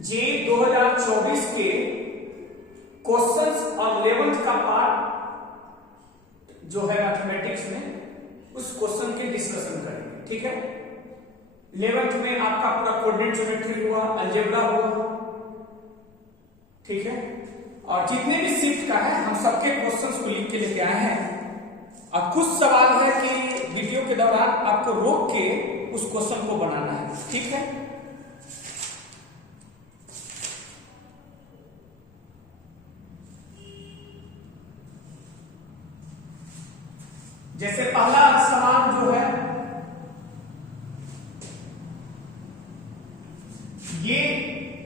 जे 2024 के क्वेश्चंस और 11th का पार्ट जो है मैथमेटिक्स में, उस क्वेश्चन के डिस्कशन करेंगे। ठीक है, 11th में आपका पूरा कोऑर्डिनेट ज्योमेट्री हुआ, अलजेब्रा हुआ। ठीक है, और जितने भी शिफ्ट का है हम सबके क्वेश्चंस को लिख के लेके आए हैं। अब कुछ सवाल है कि वीडियो के दौरान आपको रोक के उस क्वेश्चन को बनाना है। ठीक है, जैसे पहला सवाल जो है, ये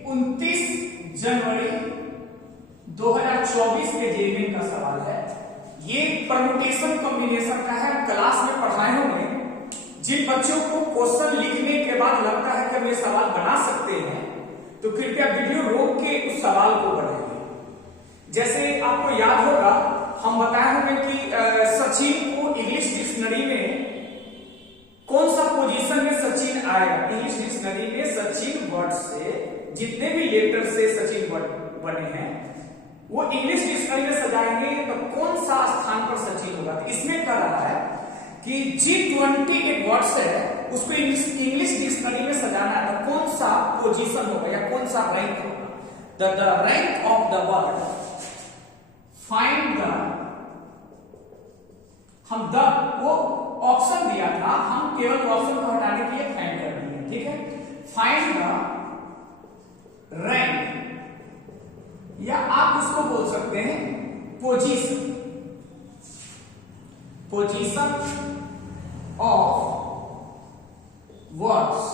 29 जनवरी 2024 के जेईई का सवाल है। ये परमुटेशन कॉम्बिनेशन का है। क्लास में पढ़ाए होंगे। जिन बच्चों को क्वेश्चन लिखने के बाद लगता है कि हम ये सवाल बना सकते हैं, तो कृपया वीडियो रोक के उस सवाल को बनाइए। जैसे आपको याद होगा, हम बताए होंगे कि सचिन को इंग्लिश डिक्शनरी में कौन सा पोजीशन में सचिन आएगा। इंग्लिश डिक्शनरी में सचिन वर्ड से जितने भी लेटर से सचिन वर्ड बने हैं वो इंग्लिश डिक्शनरी में सजाएंगे तो कौन सा स्थान पर सचिन होगा। तो इसमें कह रहा है कि G20 एक वर्ड है, उसको इंग्लिश डिक्शनरी में सजाना है तो कौन सा पोजीशन होगा या कौन सा रैंक होगा। The rank of the word, find the, हम द वो ऑप्शन दिया था, हम केवल ऑप्शन को हटाने के लिए फाइंड कर दिए। ठीक है, फाइंड द रैंक, या आप उसको बोल सकते हैं position, position of words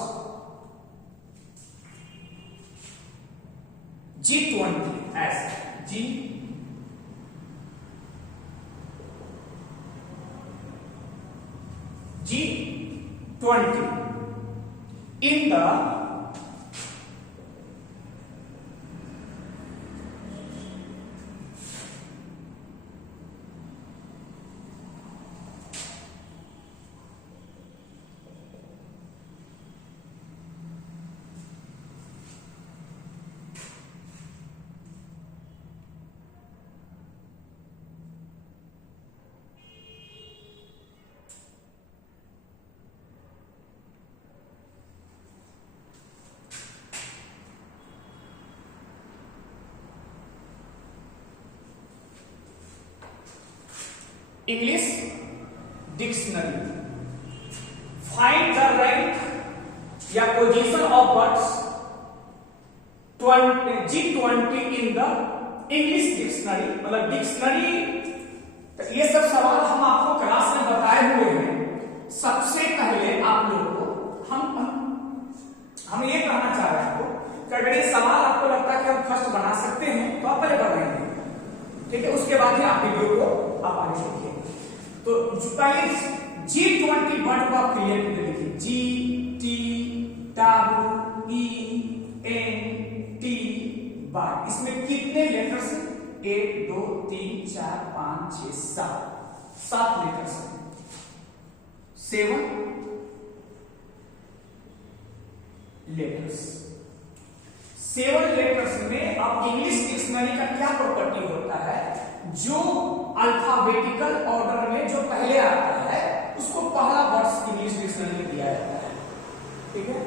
G20 ऐसे G20 in the English dictionary, find the rank या position of words G20 in the English dictionary, मतलब डिक्शनरी। तो ये सब सवाल हम आपको क्लास में बताए हुए हैं। सबसे पहले आप लोग को हम ये कहना चाह रहे हैं कि अगर ये सवाल आपको लगता है कि हम फर्स्ट बना सकते हैं तो आप पहले बनाएंगे। ठीक है, उसके बाद ही आप वीडियो को आप आगे देखिए। तो पहले G20 वर्ड को आप क्लियर करके देखिए, GTWENTY। इसमें कितने लेटर्स हैं? 1 2 3 4 5 6 7 लेटर्स हैं। 7 लेटर्स। 7 लेटर्स में अब इंग्लिश डिक्शनरी का क्या प्रॉपर्टी होता है, जो अल्फाबेटिकल ऑर्डर में जो पहले आता है उसको पहला वर्ड इंग्लिश डिक्शनरी में दिया जाता है। ठीक है,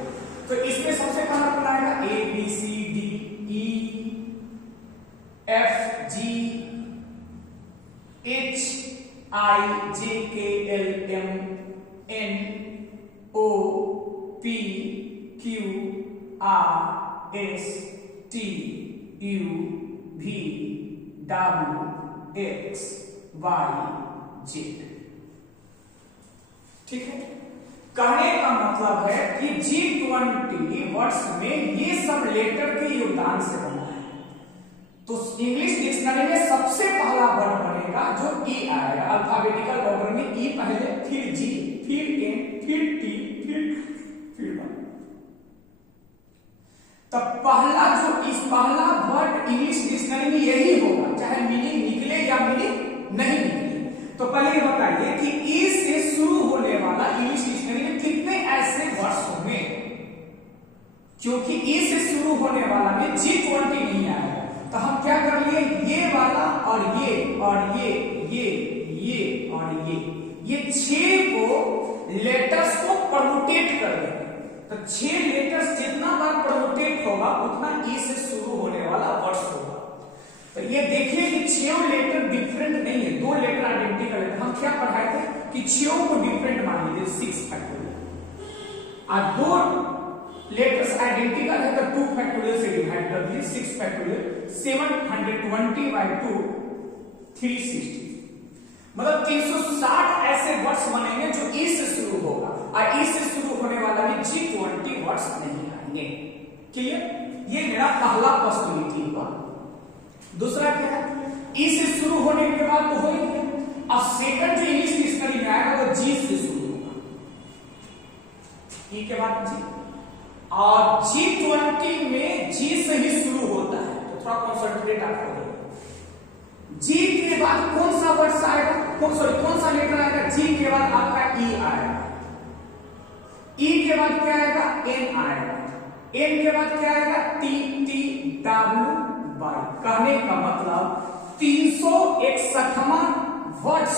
तो इसमें सबसे पहला कौन आएगा? ABCDEFGHIJKLMNOPQRSTUVWXYZ। ठीक है, कहने का मतलब है कि G20 वर्ड्स में ये सब लेटर के योगदान से बना है। तो इंग्लिश डिक्शनरी में सबसे पहला वर्ड बनेगा जो E आएगा। अल्फाबेटिकल ऑर्डर में E पहले, फिर G, फिर N, फिर T, फिर 1। तब पहला वर्ड इंग्लिश डिक्शनरी में यही होगा, चाहे मीनिंग निकले या मीनिंग नहीं निकले। तो पहले बताइए कि E से शुरू होने वाला इंग्लिश डिक्शनरी में कितने ऐसे वर्ड्स होंगे? क्योंकि ई से शुरू होने वाला में G20 नहीं आएगा, तो हम क्या कर लिए, ये वाला और ये और ये और ये 6 को लेटर्स को परमुटेट कर देंगे। तो 6 लेटर्स जितना बार परमुटेट होगा उतना ई से शुरू होने वाला वर्ड्स होगा। तो ये देखिए कि 6 लेटर डिफरेंट नहीं है, 2 लेटर आइडेंटिकल है। हम क्या पढ़ाए थे कि 6 को डिफरेंट मान लीजिए 6 फैक्टोरियल, और 2 लेटर्स आइडेंटिकल है तो 2 फैक्टोरियल से डिवाइड कर दिए, 6 फैक्टोरियल 720 by 2 360, मतलब 360 ऐसे वर्ड्स बनेंगे जो ई से शुरू होगा, और ई से शुरू होने वाला भी G20 वर्ड्स नहीं आएंगे। क्लियर? ये मेरा पहला पॉसिबिलिटी हुआ। दूसरा क्या है, ई से शुरू होने के बाद तो हो ही गया, अब सेकंड जो इंग्लिश डिक्शनरी में आएगा वो जी से शुरू होगा, ई के बाद जी, और G20 में जी से ही शुरू होता है, तो थोड़ा कॉन्सेंट्रेट आप करिए। जी के बाद कौन सा वर्ड आएगा, कौन सा लेटर आएगा, जी के बाद आपका ई आएगा, ई के बाद क्या आएगा, एन आएगा, एन के बाद क्या आएगा, टी टी डब्ल्यू वाई। कहने का मतलब 361वां वर्ड्स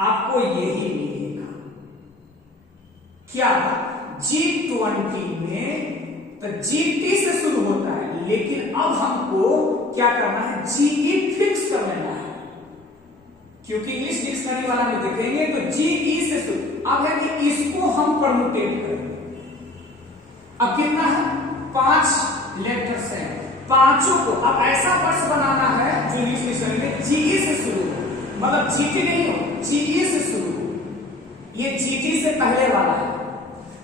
आपको यही मिलेगा। क्या G20 में तो GT से शुरू होता है, लेकिन अब हमको क्या करना है, GE फिक्स कर लेना है, क्योंकि इंग्लिश डिक्शनरी वाला में देखेंगे तो GE से शुरू। अब है कि इसको हम परमुटेट करेंगे। अब कितना है, 5 लेटर्स हैं, पांचों को अब ऐसा वर्ड्स बनाना है जो इंग्लिश डिक्शनरी में GE से शुरू हो, मतलब GT नहीं हो, GE से शुरू हो। ये GT से पहले वाला है,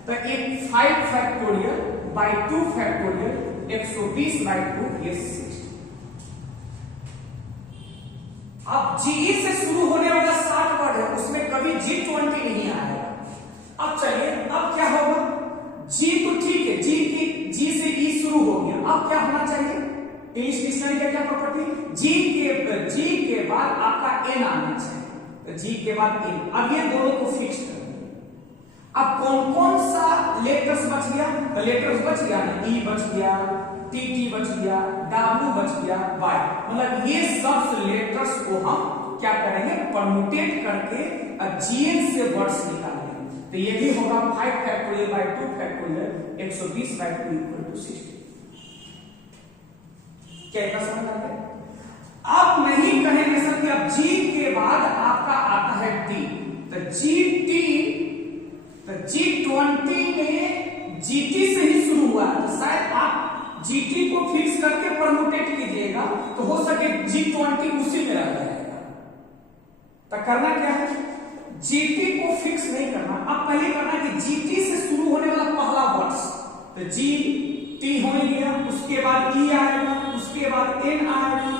तो एक 5 फैक्टोरियल बाय 2 फैक्टोरियल 120 by 2 ये 60। अब GE से शुरू होने वाला 60 वर्ड है, उसमें कभी G20 नहीं आएगा। अब चलिए, अब क्या होगा, G तो ठीक है, G से E शुरू हो गया, अब क्या होना चाहिए, इंग्लिश डिक्शनरी का क्या प्रॉपर्टी, G के बाद आपका N आना चाहिए, तो G के बाद N। अब ये दोनों को फिक्स कर, अब कौन कौन सा लेटर्स बच गया, तो लेटर्स बच गया ना, ई बच गया, टी टी बच गया, डब्ल्यू बच गया, वाई, मतलब ये सब लेटर्स को हम क्या करेंगे, परमुटेट करके जीएन से वर्ड्स निकालेंगे। तो ये भी होगा 5 factorial by 2 factorial 120 by 2 equal to 60। क्या इतना समझ आ गया? अब नहीं कहेंगे सर कि अब जी के बाद आपका आता है टी, तो G20 में GT से ही शुरू हुआ है, तो शायद आप GT को फिक्स करके परमुटेट कीजिएगा तो हो सके G20 उसी में रह जाएगा। तो करना क्या है, GT को फिक्स नहीं करना, अब पहले करना कि GT से शुरू होने वाला पहला वर्ड्स, तो GT होने गया, उसके बाद E आएगा, उसके बाद N आएगा,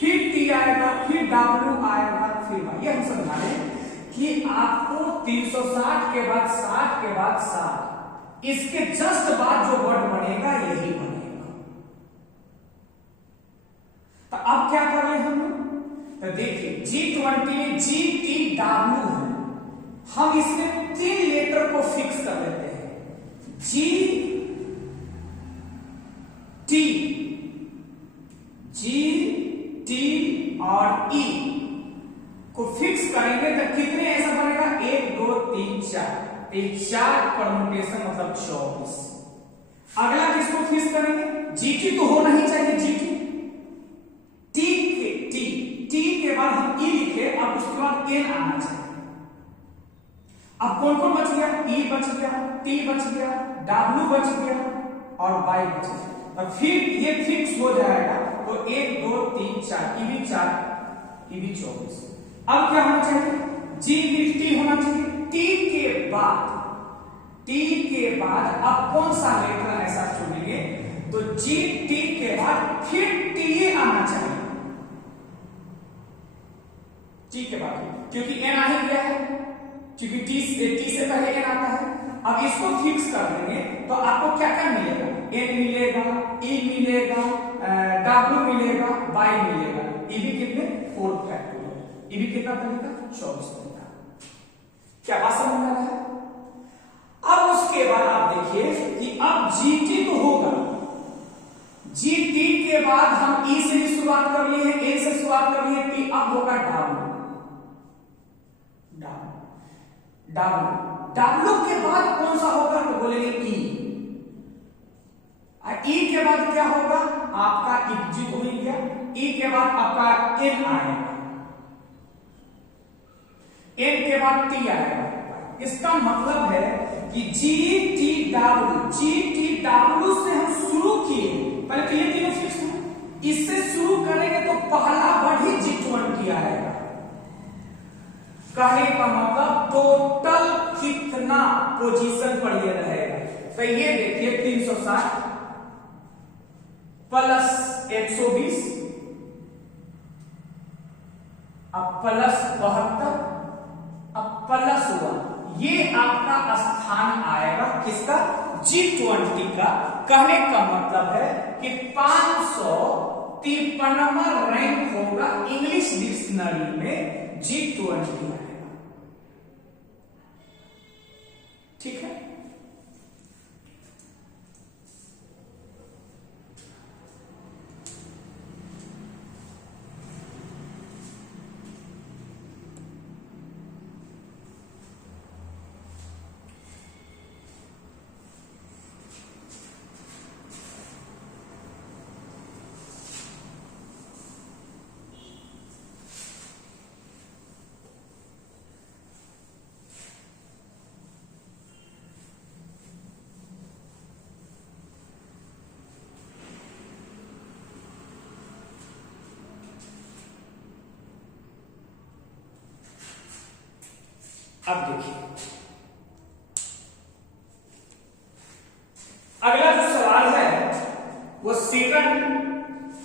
फिर T आएगा, फिर W आएगा, फिर Y। ये हम समझा रहे हैं कि आपको 360 के बाद 60 के बाद 60, इसके जस्ट बाद जो वर्ड बनेगा यही बनेगा। तो अब क्या कर रहे हैं हम, तो देखिए G20 में GTW है, हम इसमें 3 लेटर को फिक्स कर लेते हैं, G और E को फिक्स करेंगे तो कितने ऐसा बनेगा, 1 2 3 4, 4 परमुटेशन मतलब 24। अगला किसको फिक्स करेंगे, GT तो होना ही चाहिए, GT T के बाद हम E लिखे, अब उसके बाद N आना चाहिए। अब कौन कौन बच गया, E बच गया, T बच गया, W बच गया और Y बच गया। अब फिर ये फिक्स हो जाएगा, तो 1 2 3 4, E भी 4, E भी 24। अब क्या होना चाहिए, G होना चाहिए, T के बाद अब कौन सा लेटर ऐसा चुनेंगे, तो GT के बाद फिर TA आना चाहिए, T के बाद, क्योंकि N आ ही गया है, क्योंकि T से पहले N आता है। अब इसको फिक्स कर देंगे तो आपको क्या क्या मिलेगा, N मिलेगा, E मिलेगा, W मिलेगा, Y मिलेगा, E भी कितने 4 फैक्टोरियल, E भी कितना बनेगा 24 बनेगा। क्या बात समझ में आ रहा है? अब उसके उसके बाद आप देखिए कि अब जीटी तो होगा, जीटी के बाद हम ई से भी शुरुआत कर लिए हैं, ए से शुरुआत कर लिए टी, अब होगा डब्ल्यू। डब्ल्यू के बाद कौन सा होगा तो बोलेंगे ई। ई के बाद क्या होगा आपका जी तो मिल गया, ई के बाद आपका एन आएगा, एन के बाद टी आएगा। इसका मतलब है कि जी टी डब्ल्यू से हम शुरू किए, पहले तो ये तीनों फिक्स है, इससे शुरू करेंगे तो पहला वर्ड ही G20 आएगा। कहने का मतलब टोटल कितना पोजीशन पर ये रहेगा, तो ये देखिए 360 प्लस 120 अब प्लस 72 अब प्लस 1, ये आपका स्थान आएगा किसका G20 का। कहने का मतलब है कि 553वां रैंक होगा इंग्लिश डिक्शनरी में G20 आएगा। ठीक है, अब देखिए अगला जो सवाल है वो सेकंड,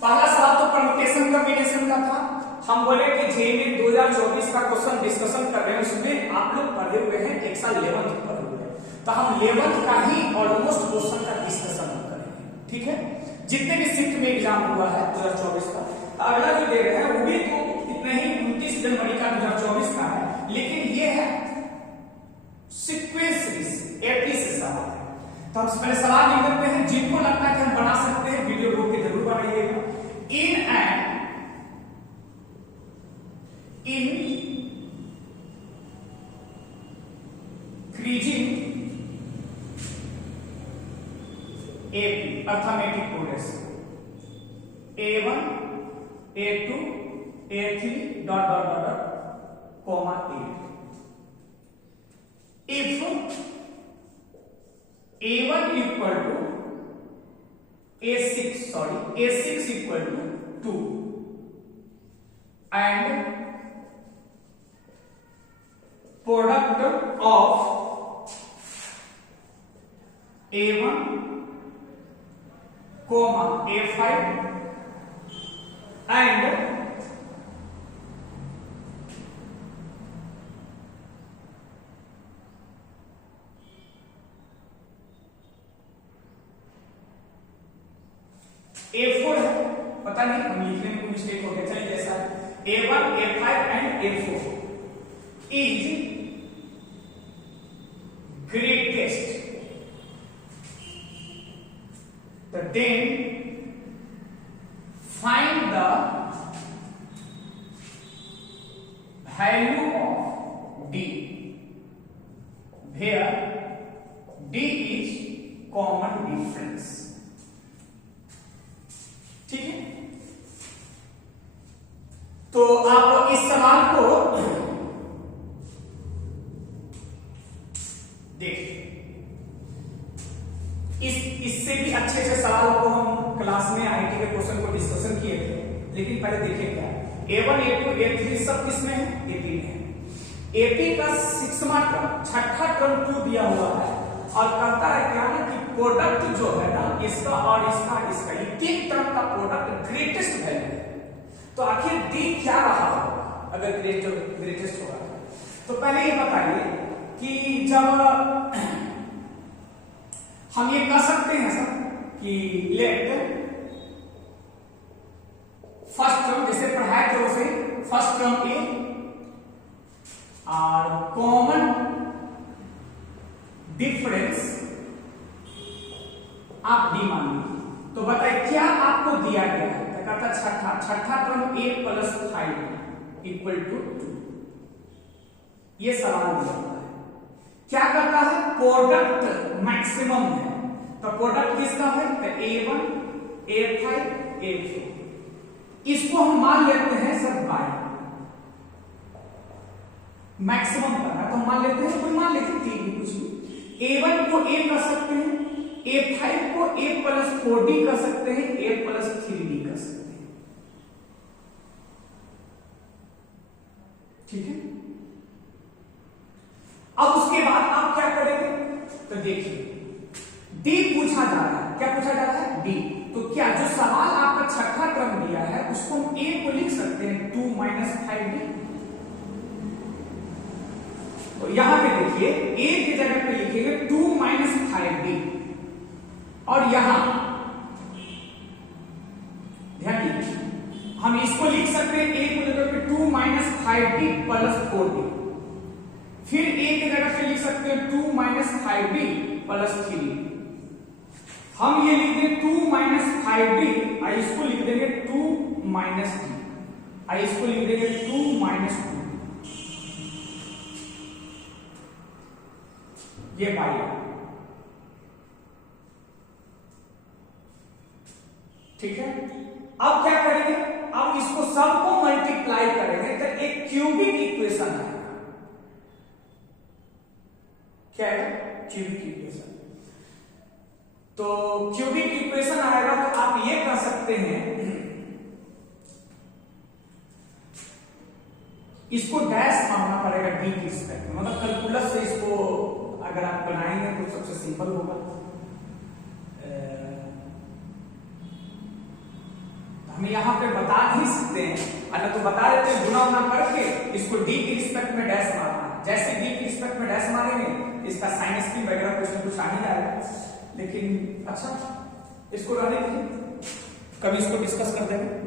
पहला सवाल तो परम्यूटेशन कॉम्बिनेशन का था। हम बोले कि जेईई में 2024 का क्वेश्चन डिस्कशन कर रहे हैं, उसमें आप लोग पढ़े हुए हैं, एक साल 11th पढ़े हुए हैं, तो हम 11th का ही ऑलमोस्ट क्वेश्चन का डिस्कशन करेंगे। ठीक है, जितने भी शिफ्ट में एग्जाम हुआ है 2024 का, तो अगला जो दे रहे हैं वो भी तो इतने ही 29 जनवरी का 2024 का है, लेकिन ये है सीक्वेंस एपी से सवाल है। तो हम पहले सवाल लिख करते हैं, जिनको लगता है कि हम बना सकते हैं वीडियो रोक के जरूर बनाइएगा। In increasing AP arithmetic progression A1 A2 A3 dot dot dot comma A, if A1 equal to A6 equal to 2 and product of A1 comma A5 and A4 है, पता नहीं हम लिखने में कोई मिस्टेक हो गया, चलिए जैसा A1 A5 and A4 is greatest, then find the value of D where D is common difference। ठीक है, तो आप इस सवाल को देखिए, इससे भी अच्छे सवाल को हम क्लास में आईटी के क्वेश्चन को डिस्कशन किए थे, लेकिन पहले देखिए क्या A1 A2 A3 सब किसमें है, एपी में है। एपी का 6वां टर्म 6ठा टर्म क्यों दिया हुआ है, और कहता है क्या ना कि प्रोडक्ट जो है ना इसका और इसका ये तीन टर्म का प्रोडक्ट ग्रेटेस्ट वैल्यू है, तो आखिर डी क्या रहा होगा अगर ग्रेटेस्ट होगा। तो पहले ये बताइए कि जब हम ये कह सकते हैं सर कि लेट फर्स्ट टर्म, जैसे पढ़ाए थे उसे फर्स्ट टर्म ए और कॉमन डिफरेंस आप डी मान लीजिए। तो बताइए क्या आपको दिया गया है, तो कहता छठा क्रम a प्लस 5 इक्वल टू 2, ये सवाल दिया हुआ है। क्या करता है, प्रोडक्ट मैक्सिमम है, तो प्रोडक्ट किसका है, तो a1 a5 a4, इसको हम मान लेते हैं सर बाय मैक्सिमम करना, तो मान लेते हैं, कोई मान लेते हैं कुछ भी, a1 को a कर सकते हैं, a5 को a प्लस 4d कर सकते हैं, a प्लस 3d कर सकते हैं, ठीक है। अब उसके बाद आप क्या करेंगे, तो देखिए d पूछा जा रहा है, क्या पूछा जा रहा है, d, तो क्या जो सवाल आपका छठा क्रम दिया है उसको हम a को लिख सकते हैं 2 माइनस 5d, तो यहां पे देखिए a की जगह पे लिखेंगे 2 माइनस 5d, और यहां ध्यान दीजिए हम इसको लिख सकते हैं a को जगह पे 2 माइनस 5d प्लस 4d, फिर a की जगह पे लिख सकते हैं 2 माइनस 5d प्लस 3d, हम ये लिख देंगे 2 माइनस 5d, और इसको लिख देंगे 2 माइनस d, और इसको लिख देंगे 2 माइनस 2, ये बाई, ठीक है। अब क्या करेंगे, अब इसको सबको मल्टीप्लाई करेंगे तो एक क्यूबिक इक्वेशन आएगा, क्या है, क्यूबिक इक्वेशन। तो क्यूबिक इक्वेशन आएगा तो आप ये कर सकते हैं, इसको डैश मानना पड़ेगा डी की रिस्पेक्ट में, मतलब कैलकुलस से इसको अगर आप बनाएंगे तो सबसे सिंपल होगा। हम यहाँ पे बता नहीं सकते हैं, अगर तो बता देते हैं गुना उना करके इसको डी की रिस्पेक्ट में डैश मारना, जैसे डी की रिस्पेक्ट में डैश मारेंगे इसका साइन स्क्रीन वगैरह कुछ आ ही जाएगा, लेकिन अच्छा इसको रहने दीजिए, कभी इसको डिस्कस कर देंगे।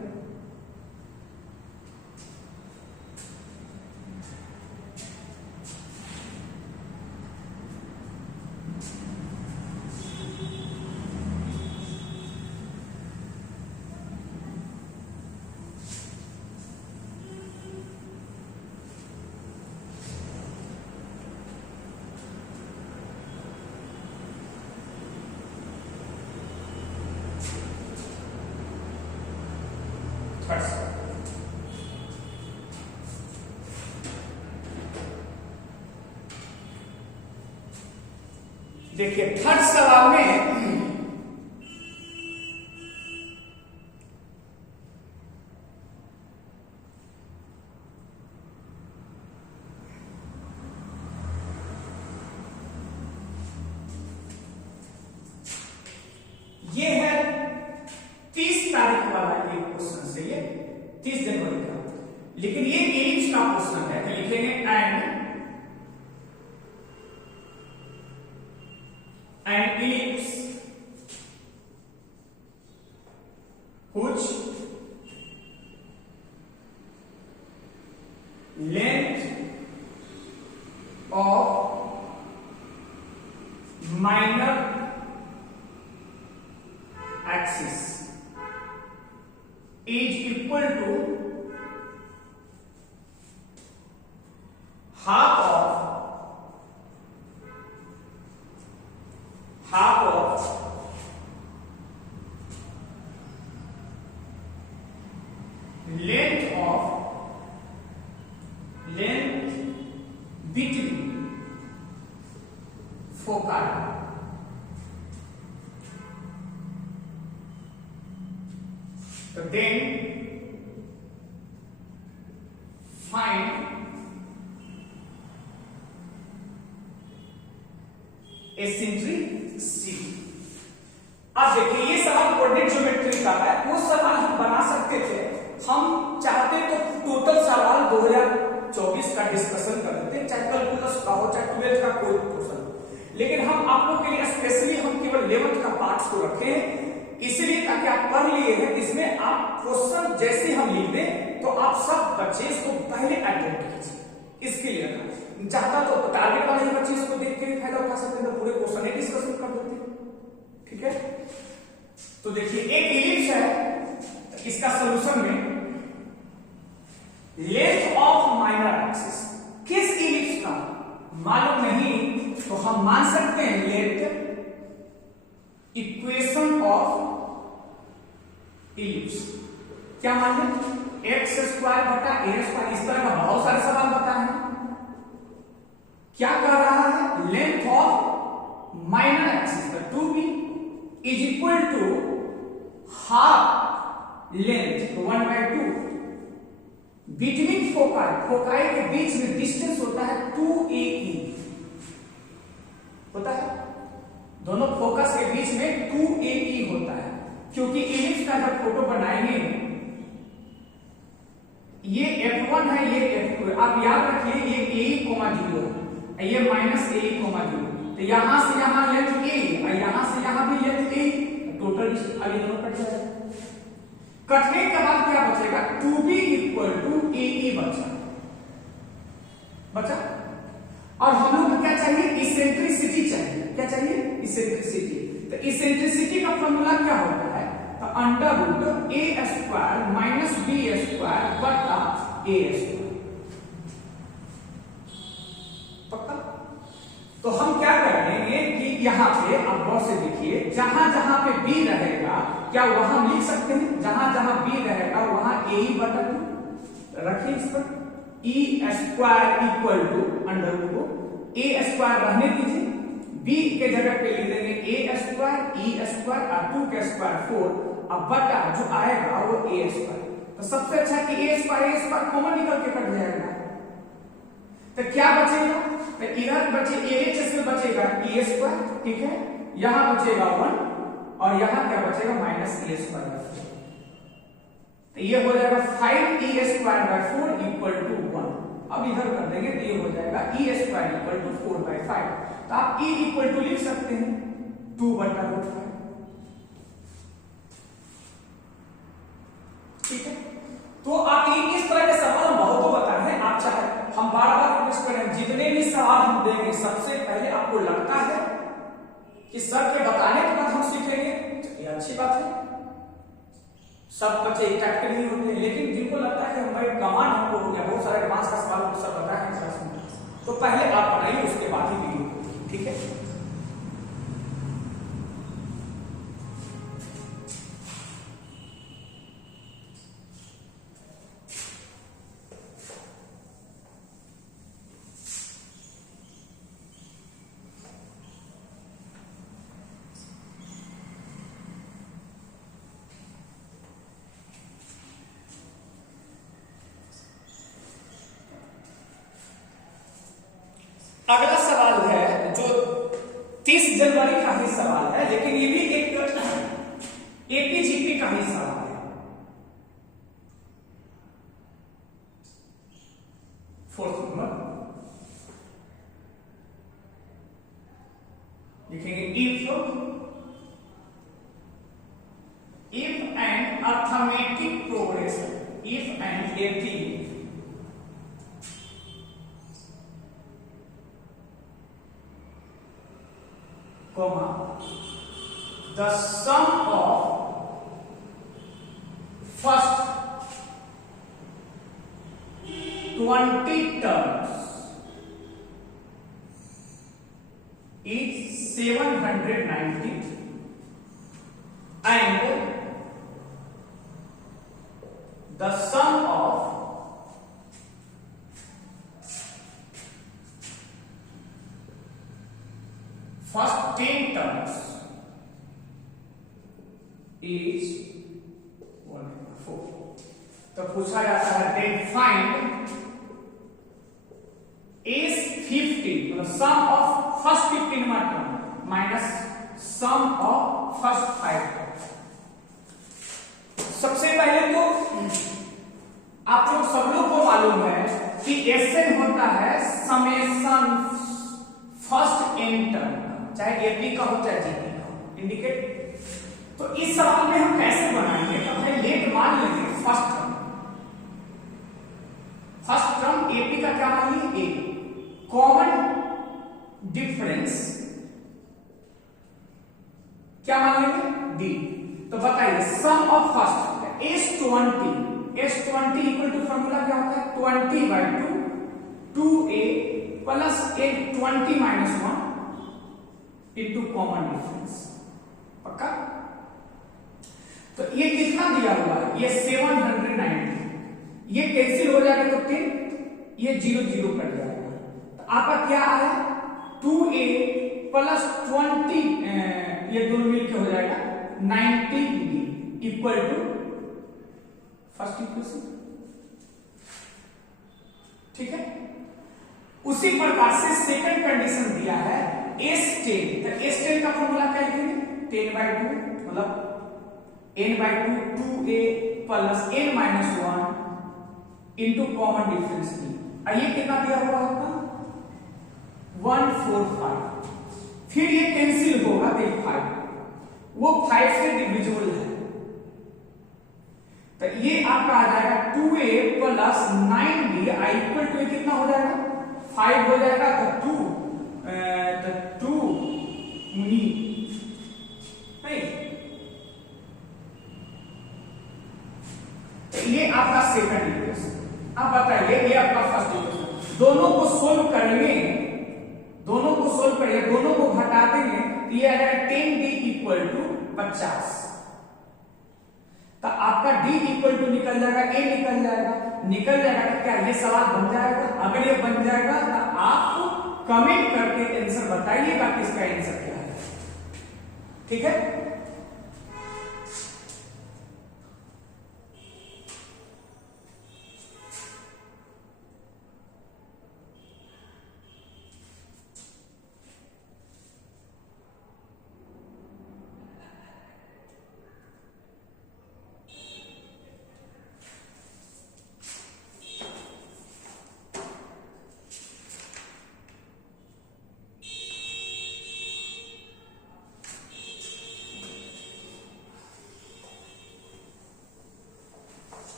देखिए थर्ड सवाल में ये है 30 तारीख वाला ये क्वेश्चन से, ये 30 जनवरी का, लेकिन ये एलिप्स का क्वेश्चन है, तो लिखेंगे and ellipse which length of minor axis is equal to half of length between foci, so then find eccentricity. अब देखिए ये सवाल कोऑर्डिनेट ज्योमेट्री का है, वो सवाल हम बना सकते थे, हम चाहते तो टोटल सवाल 2024 का डिस्कशन कर देते, चाहे कैलकुलस का हो चाहे 12th का कोई क्वेश्चन, लेकिन हम आप लोग के लिए स्पेशली हम केवल 11th का पार्ट्स को रखे, इसलिए ताकि आप पढ़ लिए हैं, इसमें आप क्वेश्चन जैसे हम लिख दें तो आप सब बच्चे इसको पहले अटेम्प्ट कीजिए, इसके लिए चाहता तो टारगेट वाले बच्चे इसको देख के फायदा उठा सकते हैं, तो पूरे क्वेश्चन डिस्कशन कर देते हैं, ठीक है, तो देखिए एक इलिप्स है, तो इसका सॉल्यूशन में लेंथ ऑफ माइनर एक्सिस, किस इलिप्स का मालूम नहीं तो हम मान सकते हैं लेट इक्वेशन ऑफ इलिप्स, क्या मान लें, एक्स स्क्वायर बटा ए स्क्वायर। इस तरह का बहुत सारे सवाल बताए हैं। क्या कर रहा है, length of minor axis to be is equal to half length 1/2 between foci, foci के बीच में डिस्टेंस होता है 2AE होता है, दोनों फोकस के बीच में 2AE होता है, क्योंकि इलिप्स का जब फोटो बनाएंगे ये F1 है, ये F2 है, आप याद रखिए ये AE,0 है, ये -AE,0, तो यहां से यहां लेंथ A और यहां से यहां भी लेंथ A, टोटल आगे दोनों कट जाएगा। कटने के बाद क्या बचेगा, 2B = AE बचा। और हम लोग को क्या चाहिए, इसेंट्रिसिटी चाहिए। क्या चाहिए, इसेंट्रिसिटी। तो इसेंट्रिसिटी का फॉर्मूला क्या होता है, तो √A² - B² बटा A²। पक्का। तो हम क्या करेंगे कि यहां पे आप गौर से देखिए, जहां जहां पे B रहेगा क्या वहां लिख सकते हैं, जहां जहां B रहेगा वहां AE बटा 2 रखिए। इस पर E² = A² रहने दीजिए, B के जगह पे लिख देंगे A², E² और 2 के स्क्वायर 4, अब बटा जो आएगा वो A²। तो सबसे अच्छा कि A² कॉमन निकल के कट जाएगा, तो क्या बचेगा, तो इधर बचे AHS में बचेगा E², ठीक है, यहां बचेगा 1 और यहां क्या बचेगा -A²। तो ये हो जाएगा 5E²/4 = 1। अब इधर कर देंगे तो ये हो जाएगा E² = 4/5। तो आप E = लिख सकते हैं 2/5, ठीक है। तो आप इस तरह के सवाल बहुत बताए हैं, आप चाहे हम बार-बार कोशिश करें, जितने भी सवाल हम देंगे सबसे पहले आपको लगता है कि सर के बताने के बाद हम सीखेंगे, ये अच्छी बात है। सब बच्चे इकट्ठे नहीं होते हैं, लेकिन जिनको लगता है कि हमारे कमांड हमको हो गया, बहुत सारे एडवांस का सवाल को सर बताए हैं क्लास में, तो पहले आप बनाइए, उसके बाद ही वीडियो, ठीक है। अगला सवाल है जो 30 जनवरी का ही सवाल है, लेकिन ये भी एक APGP का ही सवाल है। 4th नंबर लिखेंगे, if an arithmetic progression, if and AT the sum of first 20 terms is 790 and the sum of first 10 terms is 1/4। तो पूछा जाता है then find is 50, मतलब sum of first 15 term minus sum of first 5 term। सबसे पहले तो आप लोग सब लोग को मालूम है कि SN होता है समेशन फर्स्ट n टर्म, चाहे AP का हो चाहे GP का हो, इंडिकेट। तो इस सवाल में हम कैसे बनाएंगे, तो हम लेट मान लेंगे फर्स्ट टर्म AP का क्या मान लीजिए A, कॉमन डिफरेंस क्या S20 इक्वल टू फॉर्मूला क्या होता है 20/2 2a प्लस एक 20 माइनस 1 इंटू कॉमन डिफरेंस। पक्का? तो ये कितना दिया हुआ है ये 790, ये कैंसिल हो जाएगा तो 10, ये 0 0 कट जाएगा। तो आपका क्या है 2a प्लस 20 ये दोनों मिलकर हो जाएगा 90 degree equal to first equation. ठीक है, उसी प्रकार से सेकंड कंडीशन दिया है S10। तो S10 का फॉर्मूला क्या लिखेंगे 10/2 मतलब n/2 2a plus n minus 1 into common difference की। ये कितना दिया हुआ आपका 145। फिर ये कैंसिल होगा 5, वो 5 से डिविजिबल है। तो ये आपका आ जाएगा 2a plus 9b equal to कितना हो जाएगा 5 हो जाएगा। तो 2 नहीं ये आपका सेकंड इक्वेशन। अब बताइए ये आपका फर्स्ट इक्वेशन, दोनों को सोल्व करेंगे, दोनों को सोल्व करिए, दोनों को घटा देंगे तो ये आ जाएगा 10d इक्वल टू 50। तो आपका d इक्वल टू निकल जाएगा a निकल जाएगा तो क्या ये सवाल बन जाएगा? अगर ये बन जाएगा तो आप कमेंट करके आंसर बताइएगा कि इसका आंसर क्या है। ठीक है,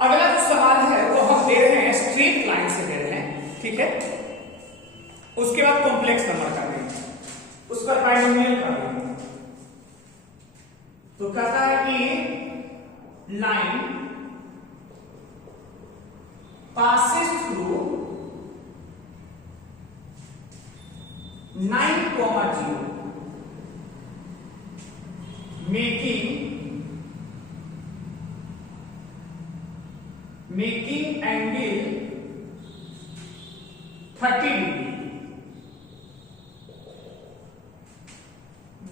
अगला जो सवाल है वो हम दे रहे हैं स्ट्रेट लाइन से दे रहे हैं। ठीक है, उसके बाद कॉम्प्लेक्स नंबर कर देंगे, उस पर बाइनोमियल कर देंगे। तो कहता है कि line passes through 9,0 making angle 30 degree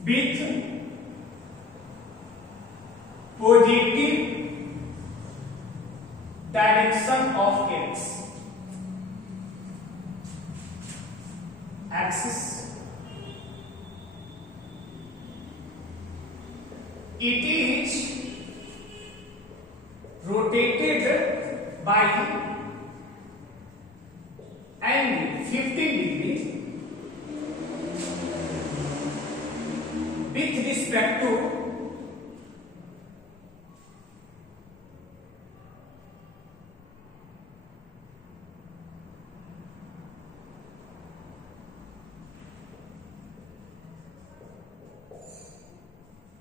with positive direction of axis. It is rotated by angle 15 degree with respect to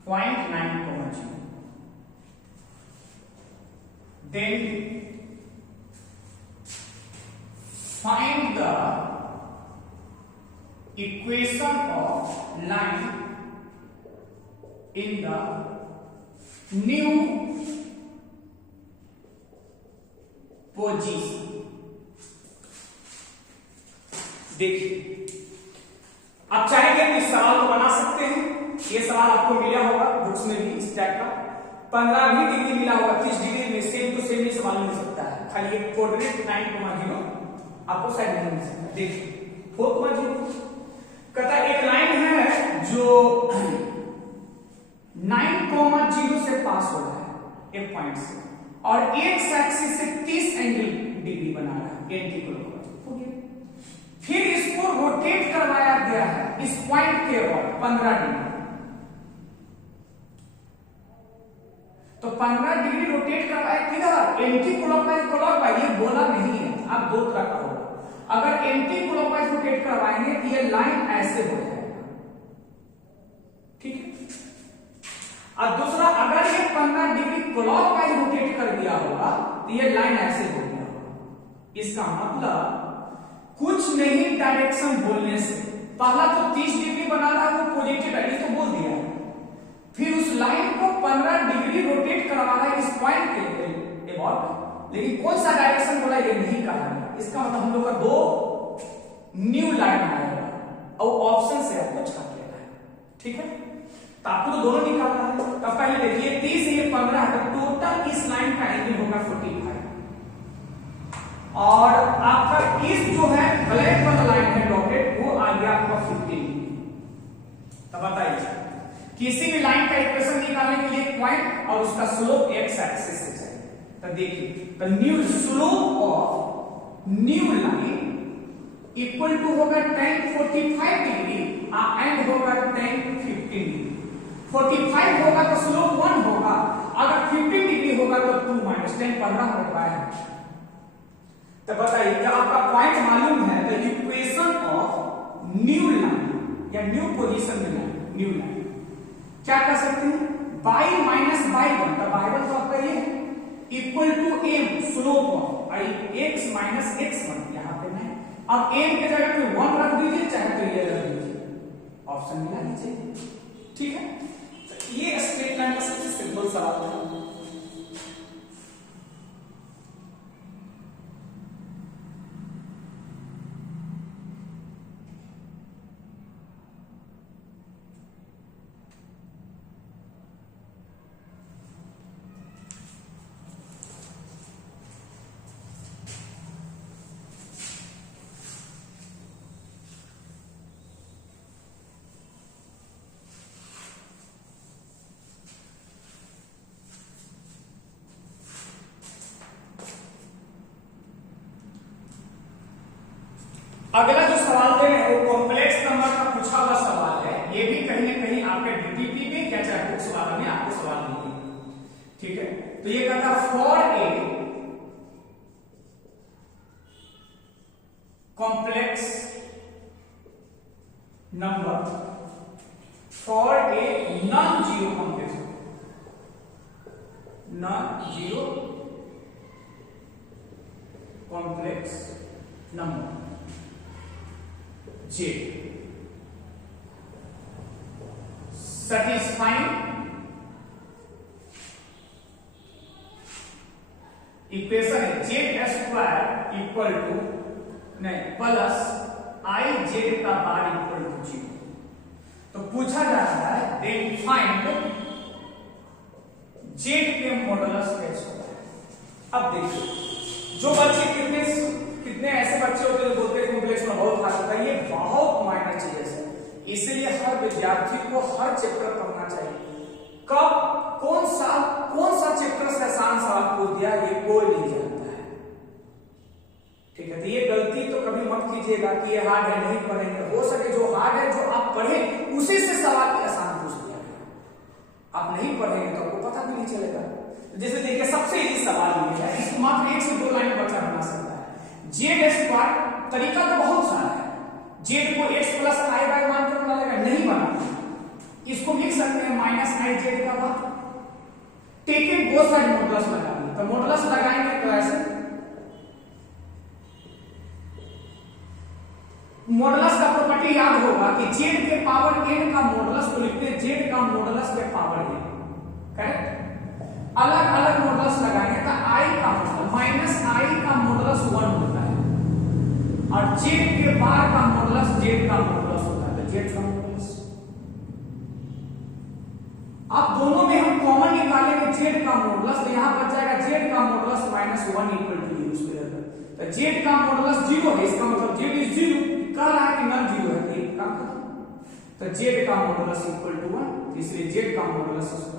point 9,0. Then find the equation of line in the new position. देखिए, आप चाहेंगे तो इस सवाल को बना सकते हैं। ये सवाल आपको मिला होगा बुक्स में भी इस टाइप का 15 डिग्री मिला होगा, 30 डिग्री में सेम टू सेम ही सवाल मिल सकता है। खाली एक कोऑर्डिनेट 9,0 आपको शायद नहीं मिल सकता। देखिए 4,0 कहता है एक लाइन है जो 9,0 से पास हो रहा है एक पॉइंट से और एक्स एक्सिस से 30 एंगल डिग्री बना रहा है एंटी क्लॉकवाइज। फिर इसको रोटेट करवाया गया है इस पॉइंट के ओर 15 डिग्री। तो 15 डिग्री रोटेट करवाया किधर एंटी क्लॉकवाइज, क्लॉकवाइज ये बोला नहीं है। अब दो तरह का होगा। अगर एंटी क्लॉकवाइज रोटेट करवाएंगे तो ये लाइन ऐसे हो जाएगा, ठीक है। और दूसरा, अगर ये 15 डिग्री क्लॉकवाइज रोटेट कर दिया होगा तो ये लाइन ऐसे हो गया होगा। इसका मतलब कुछ नहीं डायरेक्शन बोलने से, पहला तो 30 डिग्री बना रहा है वो पॉजिटिव है, ये तो बोल दिया है, फिर उस लाइन को 15 डिग्री रोटेट करवा रहा है इस पॉइंट के अबाउट, लेकिन कौन सा डायरेक्शन बोला ये नहीं कहा है। इसका मतलब हम लोग का दो न्यू लाइन आएगा और ऑप्शन से आपको छाप लेना है, ठीक है। तो आपको तो दोनों निकालना है। तो पहले देखिए 30 से ये 15 है, तो टोटल इस लाइन का एंगल होगा 45 और आपका इस जो है ब्लैक वाला लाइन है डॉटेड वो आ गया आपका 15। तो बताइए किसी भी लाइन का इक्वेशन निकालने के लिए पॉइंट और उसका स्लोप एक्स एक्सिस से चाहिए। तो देखिए the new slope of new line equal to होगा tan 45 डिग्री एंड होगा tan 15 डिग्री। 45 होगा तो स्लोप 1 होगा, अगर 15 डिग्री होगा तो 2 माइनस tan 15 हो पाएगा। तो बताइए क्या आपका पॉइंट मालूम है? The equation of new line या न्यू पोजीशन में लाइन, न्यू लाइन क्या कर सकते हैं? बाई माइनस बाई 1, तो बाई 1 तो आपका ये है equal to m slope of I x minus x1। यहां पे मैं अब एम के जगह पे 1 रख दीजिए, चाहे तो ये रख दीजिए, ऑप्शन मिला लीजिए, ठीक है। तो ये स्ट्रेट लाइन का सबसे सिंपल सवाल है। अगला जो सवाल दे रहे हैं वो कॉम्प्लेक्स नंबर का पूछा हुआ सवाल है। ये भी कहीं ना कहीं आपके डीटीपी में क्या चाहे बुक सवाल में आपको सवाल मिलेंगे, ठीक है। तो ये कहता for a complex number for a non zero complex, non zero complex number J satisfying equation है z स्क्वायर इक्वल टू नहीं प्लस i z का बार इक्वल टू 0। तो पूछा जा रहा है देन फाइंड z के मॉडुलस का स्क्वायर। अब देखिए जो बच्चे कितने ऐसे बच्चे होते हैं जो बोलते हैं कॉम्प्लेक्स में बहुत हार्ड होता है, ये बहुत माइनर चीज है, इसलिए हर विद्यार्थी को हर चैप्टर पढ़ना चाहिए। कब कौन सा चैप्टर से आसान सवाल पूछ दिया ये कोई नहीं जानता है, ठीक है। तो ये गलती तो कभी मत कीजिएगा कि ये हार्ड है नहीं पढ़ेंगे। हो सके जो हार्ड है जो आप पढ़े उसी से सवाल आसान पूछ दिया गया, आप नहीं पढ़ेंगे तो आपको पता भी नहीं चलेगा। जैसे देखिए सबसे इजी सवाल ये है, इसको मात्र 1 से 2 लाइन में बच्चा बना सकता है। जेड स्क्वायर तरीका तो बहुत सारा है, जेड को x प्लस आई बाय मानकर बना लेगा, नहीं बना, इसको लिख सकते हैं माइनस आई जेड का बात, टेकिंग बोथ साइड मॉडुलस लगाएंगे। तो मॉडुलस लगाएंगे तो ऐसे मॉडुलस का प्रॉपर्टी याद होगा कि जेड के पावर n का मॉडुलस को लिखते हैं जेड का मॉडुलस के पावर n, करेक्ट। अलग अलग मॉडुलस लगाएंगे तो i का मॉडुलस माइनस i का मॉडुलस 1 होता है और z के बार का मॉडुलस z का मॉडुलस होता है, z का मॉडुलस। अब दोनों में हम कॉमन निकालेंगे z का मॉडुलस, तो यहां बच जाएगा z का modulus -1 equal to u square. तो z का मॉडुलस 0 है, इसका मतलब z इज 0, कह रहा है कि नॉन 0 है, तो ये काम खत्म। तो z का मॉडुलस इक्वल टू 1, इसलिए z का मॉडुलस स्क्वायर।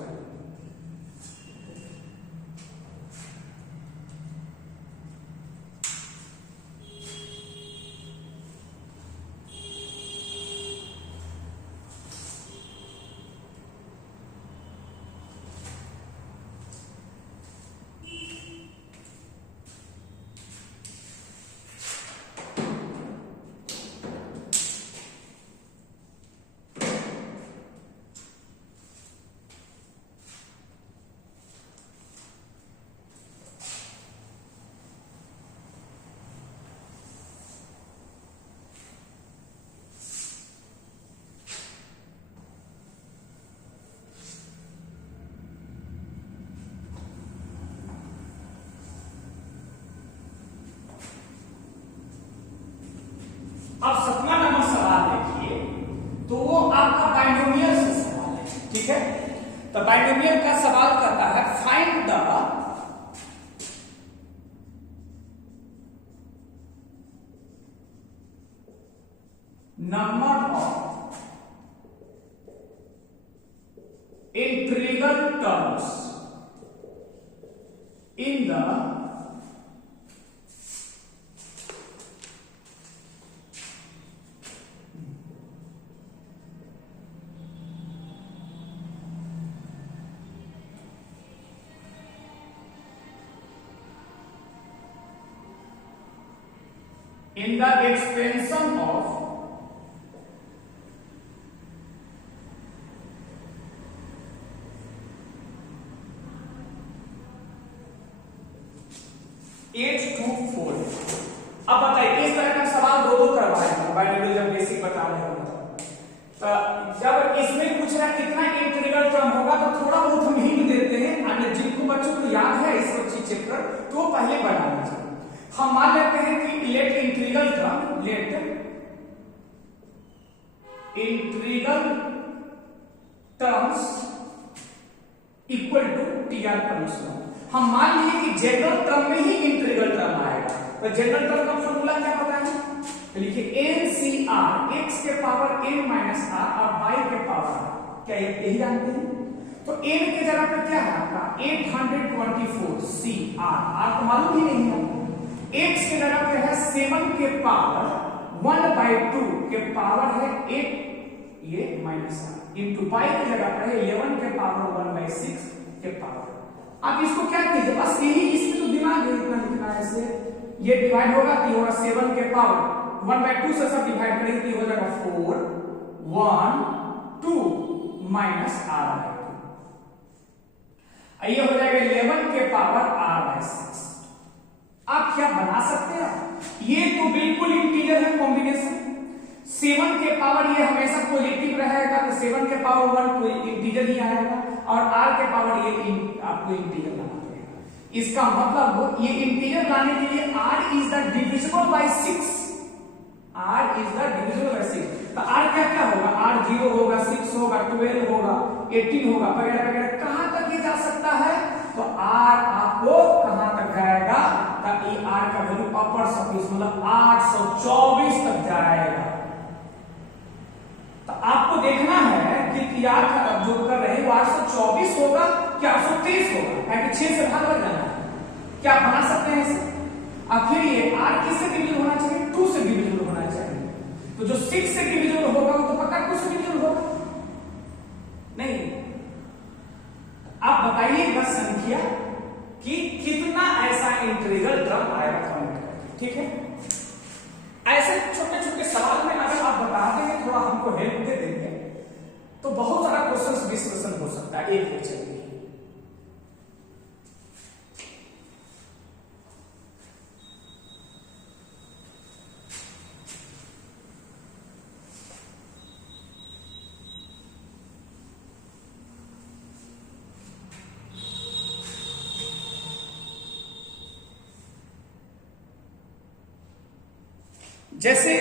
अब 7वां नंबर सवाल देखिए, तो वो आपका बाइनोमियल से सवाल है, ठीक है। तो बाइनोमियल का सवाल करता है find the number of integral terms in the expansion of eight to 4। अब बताइए इस तरह का सवाल दो करवाए बाइनोमियल जब बेसिक बता रहे हो, तो जब इसमें पूछ रहा है कितना इंटीग्रल टर्म होगा तो थोड़ा बहुत हम हिंट देते हैं, जिनको बच्चों को याद है इस चैप्टर तो पहले बना लीजिए। हम मान लेते हैं कि let integral terms equal to TR plus 1। हम मान लिए कि जनरल टर्म में ही इंटीग्रल टर्म आएगा, तो जनरल टर्म का फॉर्मूला क्या पता है, तो लिखिए NCR x के पावर n माइनस r और y के पावर r, क्या यही जानते हैं। तो n के जगह पे क्या है आपका 824 CR, r तो मालूम ही नहीं है। x के जगह पे है 7 के पावर 1/2 के पावर है 8 ये माइनस r इंटू y की जगह पे है 11 के पावर 1/6 के पावर। आप इसको क्या कीजिए, बस यही इसमें तो दिमाग है, इतना लिखना है ऐसे, ये डिवाइड होगा तो होगा 7 के पावर 1/2 से सब डिवाइड करेंगे तो हो जाएगा 4 1 2 माइनस r/2, ये हो जाएगा 11 के पावर r/6। आप क्या बना सकते हैं, ये तो बिल्कुल इंटीजर है कॉम्बिनेशन। 7 के पावर ये हमेशा पॉजिटिव रहेगा तो 7 के पावर 1 कोई इंटीजर ही आएगा, और r के पावर ये आपको इंटीजर लाना पड़ेगा। इसका मतलब ये इंटीजर लाने के लिए r is the divisible by 6, r is the divisible by 6। तो r क्या क्या होगा, r 0 होगा 6 होगा 12 होगा 18 होगा वगैरह वगैरह, कहां तक ये जा सकता है, तो r आपको कहां तक जाएगा, ताकि r का वैल्यू अपर सरफेस मतलब 824 तक जाएगा। तो आपको देखना है कि टीआर का जो कर रहे हैं वो 824 होगा कि 823 होगा, है कि 6 से भाग लग जाना है। क्या आप बना सकते हैं इसे, आखिर ये r किससे डिविजिबल होना चाहिए, 2 से डिविजिबल होना चाहिए। तो जो 6 से डिविजिबल होगा वो तो पक्का 2 से डिविजिबल होगा नहीं। आप बताइएगा संख्या कि कितना ऐसा इंटीग्रल टर्म आएगा कमेंट करके, ठीक है। ऐसे छोटे छोटे सवाल में अगर आप बता देंगे, थोड़ा हमको हेल्प दे देंगे, तो बहुत सारा क्वेश्चन डिस्कशन हो सकता है एक लेक्चर में। जैसे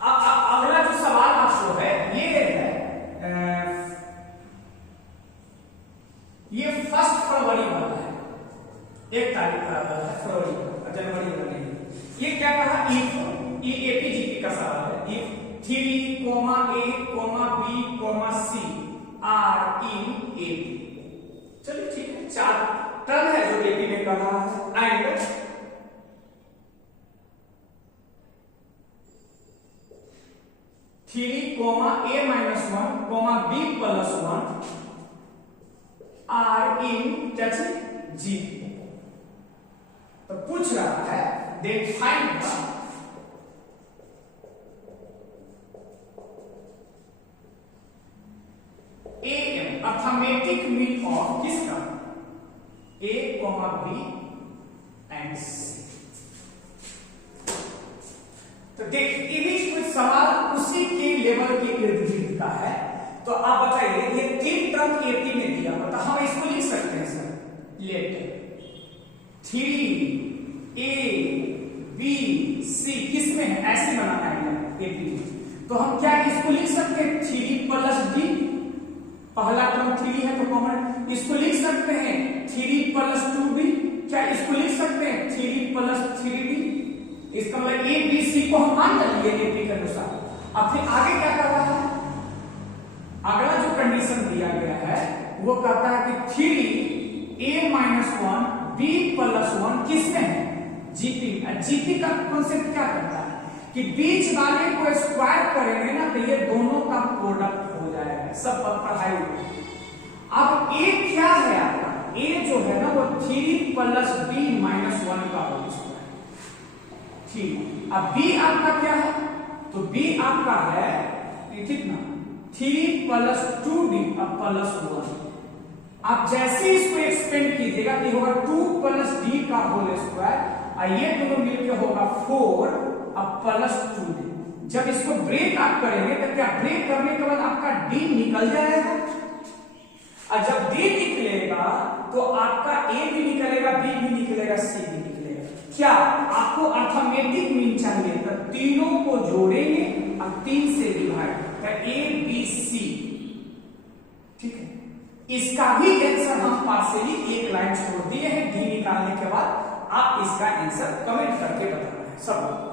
अगला जो सवाल आपको है ये है, ये 1 फरवरी वाला है, 1 तारीख का है फरवरी जनवरी वाला नहीं। ये क्या कहा, इफ ये एपीजीपी का सवाल है, if 3, a, b, c are in AP. चलिए ठीक है, 4 टर्म है जो एपी में कर रहा है, and 3, a minus 1, b plus 1 are in touch G। तो पूछ रहा है then find the AM arithmetic mean of किसका, A, B एंड C। तो देखिए कुछ सवाल उसी के लेवल के इर्द गिर्द का है। तो आप बताइए ये 3 टर्म एपी में दिया हुआ, तो हम इसको लिख सकते हैं sir, let 3 A B C C किस में है, ऐसे बनाना है एपी। तो हम क्या इसको लिख सकते हैं 3 प्लस डी, पहला टर्म 3 है तो कॉमन, इसको लिख सकते हैं 3 प्लस 2b, क्या इसको लिख सकते हैं 3 प्लस 3d। इसका मतलब ए बी सी को हम मान लिए एपी के अनुसार। अब फिर आगे क्या कर रहा है, अगला जो कंडीशन दिया गया है वो कहता है कि 3a माइनस 1 b प्लस 1 किसमें है, जीपी। जीपी का कॉन्सेप्ट क्या करता है कि बीच वाले को स्क्वायर करेंगे ना तो ये दोनों का प्रोडक्ट हो जाएगा, सब पढ़ाई हुई। अब ए क्या है आपका, ए जो है ना वो 3 प्लस b माइनस 1 का होल स्क्वायर, ठीक। अब b आपका क्या है, तो b आपका है ठीक ना 3 प्लस 2d अब प्लस 1। आप जैसे इसको एक्सपेंड कीजिएगा तो होगा 2 प्लस d का होल स्क्वायर, और ये दोनों मिलकर होगा 4 अब प्लस 2d। जब इसको ब्रेक आप करेंगे तो क्या ब्रेक करने के बाद आपका d निकल जाएगा, और जब d निकलेगा तो आपका a भी निकलेगा, b भी निकलेगा, c भी निकलेगा। क्या आपको अर्थमेटिक मीन चाहिए तो तीनों को जोड़ेंगे और 3 से डिवाइड, a b c, ठीक है। इसका भी आंसर हम पार्शियली एक लाइन छोड़ दिए हैं, डी निकालने के बाद आप इसका आंसर कमेंट करके बताना है सब।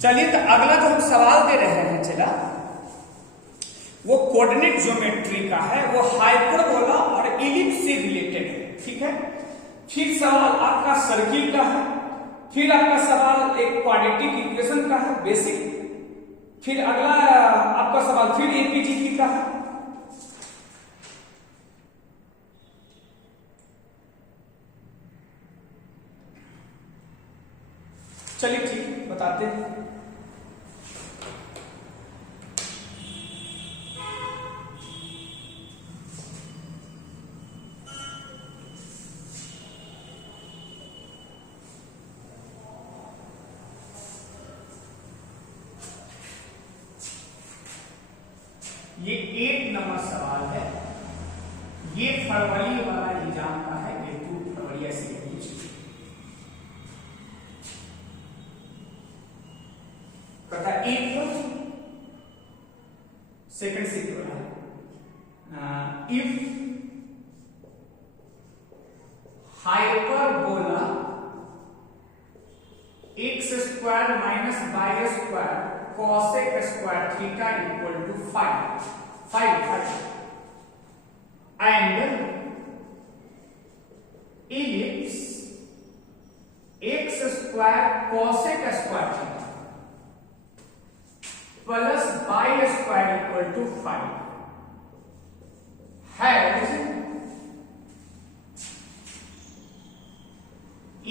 चलिए तो अगला जो हम सवाल दे रहे हैं चला वो कोऑर्डिनेट ज्योमेट्री का है, वो हाइपरबोला और इलिप्स से रिलेटेड है, ठीक है। फिर सवाल आपका सर्किल का है, फिर आपका सवाल एक क्वाड्रेटिक इक्वेशन का है बेसिक, फिर अगला आपका सवाल फिर एपीजीटी का है। चलिए ठीक बताते हैं। ये 8 नंबर सवाल है, ये फरवरी वाला एग्जाम का है, ये 2 फरवरी ऐसी कथा। इफ सेकंड से if hyperbola x square minus y square cosec square theta equal to 5 and ellipse x square cosec square theta plus y square equal to 5 has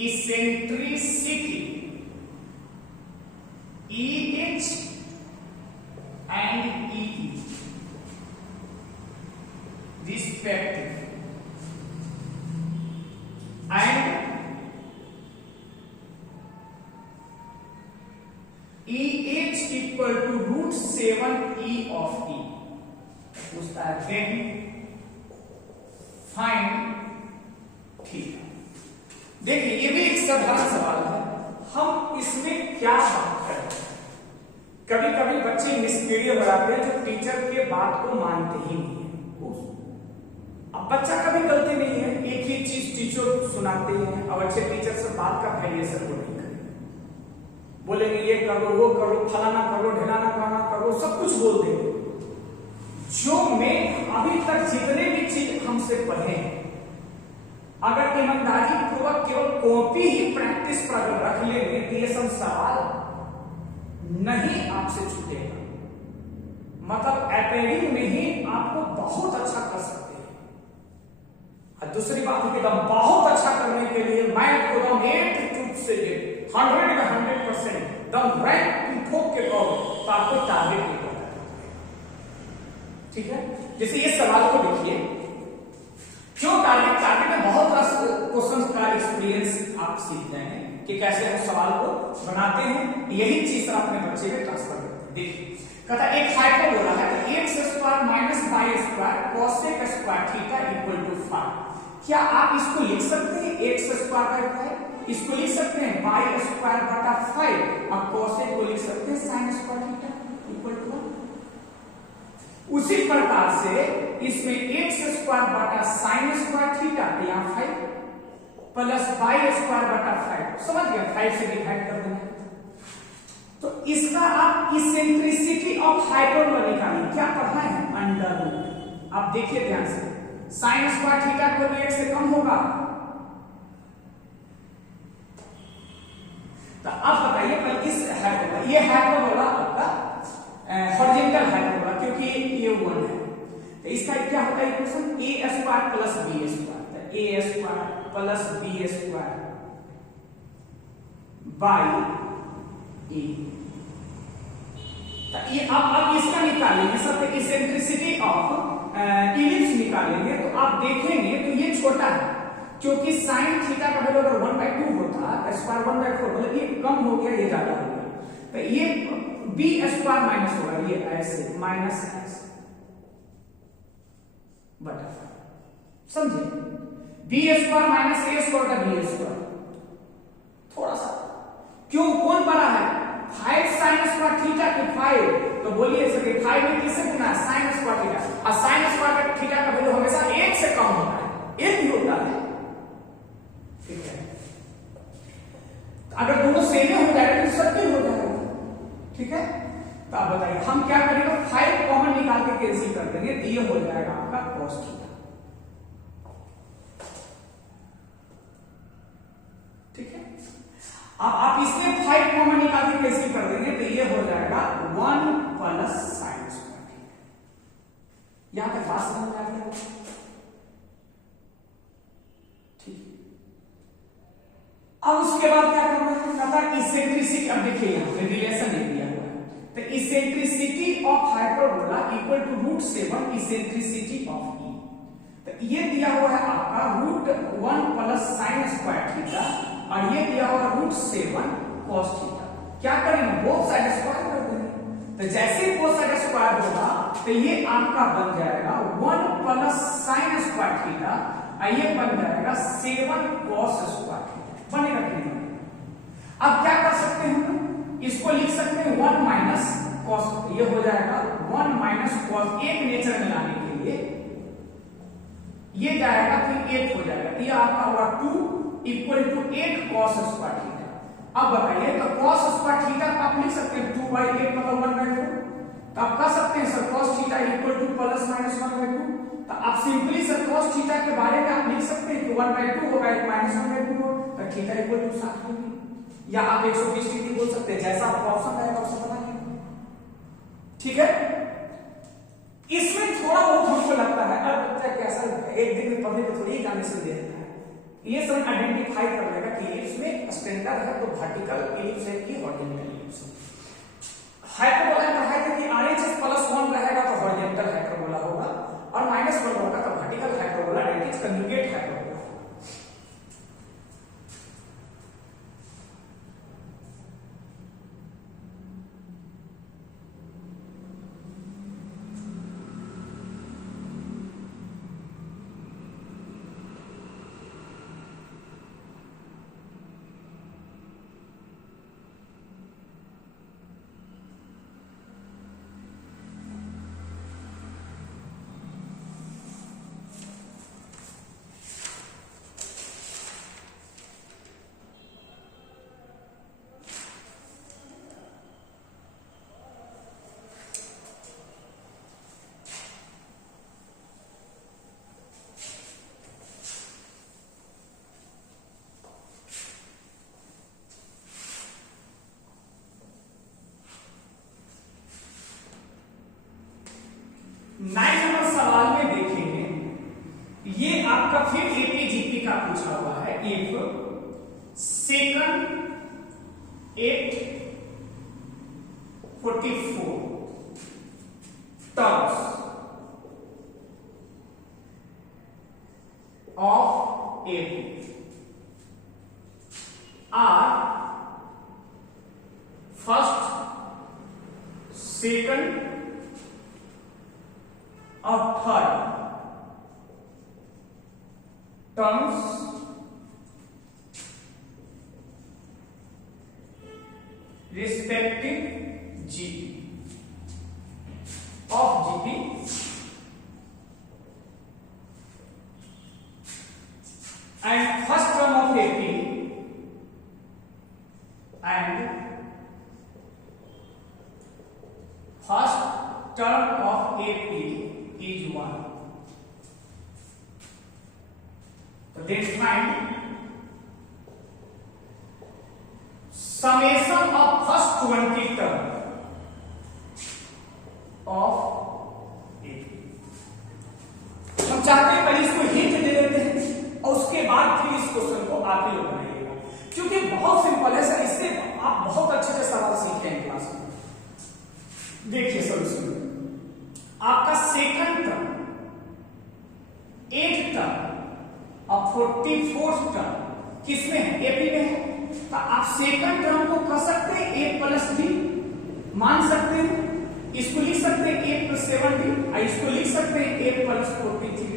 eccentricity EH and EE respective and EH equal to √7E of E। पूछता है then find theta. देखिए ये भी एक साधारण सवाल है, हम इसमें क्या बात करें। कभी कभी बच्चे निष्क्रिय हो जाते हैं जो टीचर के बात को मानते ही नहीं है। अब अब बच्चा कभी गलती नहीं है, एक ही चीज टीचर सुनाते हैं, अब अच्छे टीचर से बात का वैल्यूएशन वो नहीं करेंगे, बोलेंगे ये करो वो करो फलाना करो ढिलाना करना करो, सब कुछ बोल देंगे। जो मैं अभी तक जितने भी चीज हमसे पढ़े, अगर ईमानदारी पूर्वक केवल कॉपी ही प्रैक्टिस पर अगर रख लेंगे तो ये सब सवाल नहीं आपसे छूटेगा, मतलब एपेडिंग में ही आपको बहुत अच्छा कर सकते हैं। और दूसरी बात है कि बहुत अच्छा करने के लिए मैं को दम 8 से 100 में 100% दम रैंक ठोक के कहो तो आपको टारगेट नहीं करना, ठीक है। जैसे ये सवाल को देखिए, क्यों टारगेट में बहुत क्वेश्चन का एक्सपीरियंस आप सीख रहे हैं कि कैसे हम सवाल को बनाते हैं, यही चीज अपने बच्चे में ट्रांसफर करते हैं। देखिए कहता एक हाइपरबोला है तो x square minus y square cosec square theta equal to 5। क्या आप इसको लिख सकते हैं x स्क्वायर बाय 5, इसको लिख सकते हैं y स्क्वायर बटा 5 और cosec को लिख सकते हैं sin square theta equal to 1। उसी प्रकार से इसमें x स्क्वायर बटा sin स्क्वायर थीटा यहाँ 5 प्लस y स्क्वायर बटा 5, समझ गया, 5 से डिवाइड कर देंगे तो इसका आप इसेंट्रिसिटी ऑफ हाइपरबोला निकालिए। क्या पढ़ा है? Under root. आप देखिए ध्यान से, साइन स्क्वायर थीटा को भी 1 से कम होगा, तो अब बताइए पर इस हाइपरबोला, ये हाइपरबोला आपका हॉरिजॉन्टल हाइपरबोला क्योंकि ये 1 है, तो इसका क्या होता है equation a square plus b square, तो a square plus b square by a. ये अब इसका निकालेंगे सब इसेंट्रिसिटी ऑफ इलिप्स निकालेंगे तो आप देखेंगे तो ये छोटा है क्योंकि साइन थीटा का वैल्यू अगर 1/2 होता स्क्वायर 1/4 मतलब ये कम हो गया ये ज्यादा हो गया, तो ये b स्क्वायर माइनस होगा, ये ऐसे माइनस x बटा, समझे, b square minus a square का b स्क्वायर, थोड़ा सा क्यों कौन बड़ा है 5 sin स्क्वायर थीटा की 5, तो बोलिए सके 5 में किससे गुना है sin स्क्वायर थीटा, और sin स्क्वायर थीटा का वैल्यू हमेशा 1 से कम होता है, 1 भी होता है, ठीक है। अगर दोनों सेम हो जाएगा तो सब भी हो जाएगा, ठीक है। तो आप बताइए हम क्या करेंगे, 5 कॉमन निकाल के कैंसिल कर देंगे तो ये हो जाएगा आपका cos थीटा, ठीक है। अब आप इसमें 5 कॉमन निकाल के कैंसिल कर देंगे तो ये हो जाएगा 1 प्लस साइन स्क्वायर थीटा। यहां तक बात समझ में आ गई, ठीक। अब उसके बाद क्या करना है, कहता इसेंट्रिसिटी, अब देखिए यहां पे रिलेशन दे दिया हुआ है, तो eccentricity of hyperbola equal to √7 eccentricity of e, तो ये दिया हुआ है आपका √1 प्लस साइन स्क्वायर थीटा और ये दिया हुआ √7 cos थीटा। क्या करेंगे, बोथ साइड स्क्वायर कर देंगे, तो जैसे ही बोथ साइड स्क्वायर होगा तो ये आपका बन जाएगा 1 प्लस साइन स्क्वायर थीटा और ये बन जाएगा 7 cos स्क्वायर थीटा, बनेगा कि नहीं बनेगा। अब क्या कर सकते हैं हम, इसको लिख सकते हैं 1 माइनस cos, ये हो जाएगा 1 माइनस cos, एक नेचर में लाने के लिए ये जाएगा तो 8 हो जाएगा, ये आपका होगा 2 equal to 8 cos square theta. अब बताइए तो cos स्क्वायर थीटा को आप लिख सकते हैं 2/8 मतलब 1/4, तो आप कह सकते हैं sir cos theta equal two plus minus 1/2, तो आप सिंपली सर cos थीटा के बारे में आप लिख सकते हैं कि 1/2 होगा एक माइनस 1/2 हो, तो थीटा इक्वल टू 7 होगी, या आप 120 डिग्री बोल सकते हैं, जैसा आपको ऑप्शन आएगा ऑप्शन बना लीजिए, ठीक है। इसमें थोड़ा बहुत हमको लगता है अब बच्चा कैसा एक दिन में पढ़ने में थोड़ी जाने से देता है, ये सब आइडेंटिफाई कर लेगा कि इलिप्स में स्टैंडर्ड है तो वर्टिकल इलिप्स है कि हॉरिजॉन्टल इलिप्स है। हाइपरबोला पढ़ाया था कि RHS +1 रहेगा तो हॉरिजॉन्टल हाइपरबोला होगा और -1 होगा तो vertical hyperbola that is conjugate hyperbola. If second 844 terms of AP are first, second or third terms respective GP of GP and first term of AP and first term of AP is 1. So then find summation of first 20 term of AP. हम चाहते हैं पहले इसको hint दे देते हैं और उसके बाद फिर इस क्वेश्चन को आप ही लोग बनाइएगा, क्योंकि बहुत सिंपल है सर, इससे आप बहुत अच्छे से सवाल सीखे हैं क्लास में। देखिए सोल्यूशन, आपका सेकंड टर्म 8 टर्म और 44 टर्म किसमें है? एपी में है। तो आप सेकंड टर्म को कर सकते हैं a प्लस डी मान सकते हैं, इसको लिख सकते हैं a प्लस 7d और इसको लिख सकते हैं a प्लस 43d।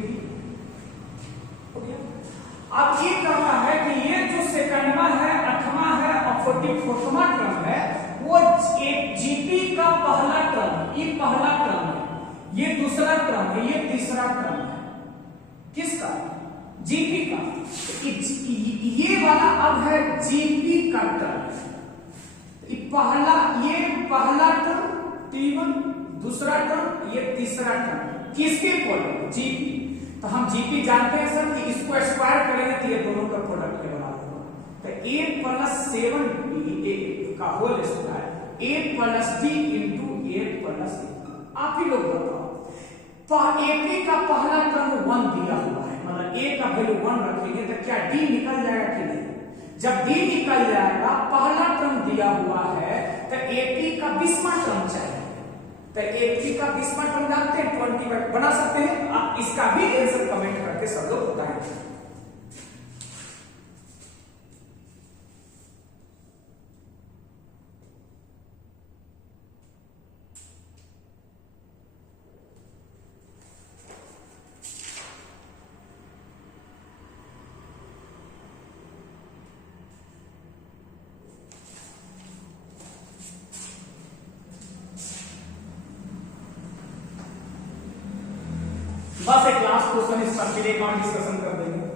अब ये कहना है कि ये जो सेकंडवा है, 8वां है और 44वां टर्म है, वो एक जीपी का पहला टर्म, ये पहला टर्म है, ये दूसरा टर्म है, ये तीसरा टर्म है। किसका? जीपी का। ये वाला अब है जीपी का टर्म, ये पहला टर्म T1, दूसरा टर्म, ये तीसरा टर्म, किसके प्रोडक्ट? जीपी। तो हम जीपी जानते हैं सर कि इसको स्क्वायर करेंगे तो ये दोनों का प्रोडक्ट के बराबर होगा। तो a प्लस 7d का whole square a plus d into a plus d। आप ही लोग बताओ, एपी का पहला टर्म 1 दिया हुआ है, मतलब a का वैल्यू 1 रखेंगे तो क्या d निकल जाएगा कि नहीं? जब d निकल जाएगा, पहला टर्म दिया हुआ है, तो एपी का 20वां टर्म चाहिए। तो एपी का 20वां टर्म जानते हैं, 20 बना सकते हैं। आप इसका भी आंसर कमेंट करके सब लोग बताएंगे। बस एक लास्ट क्वेश्चन इस पर फिर एक और डिस्कशन कर देंगे,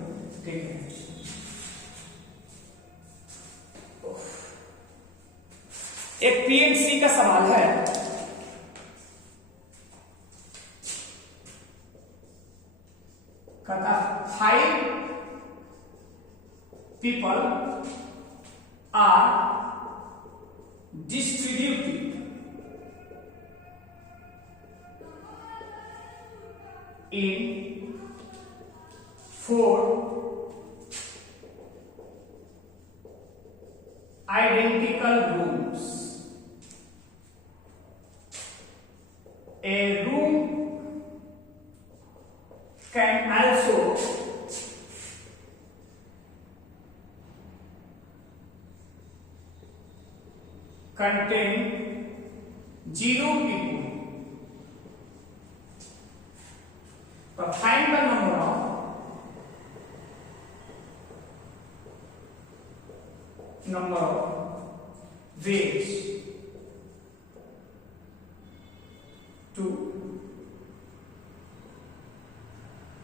ठीक है। एक पीएनसी का सवाल है, कहता 5 people are distributed in 4 identical rooms. A room can also contain 0 people. So find the number of ways to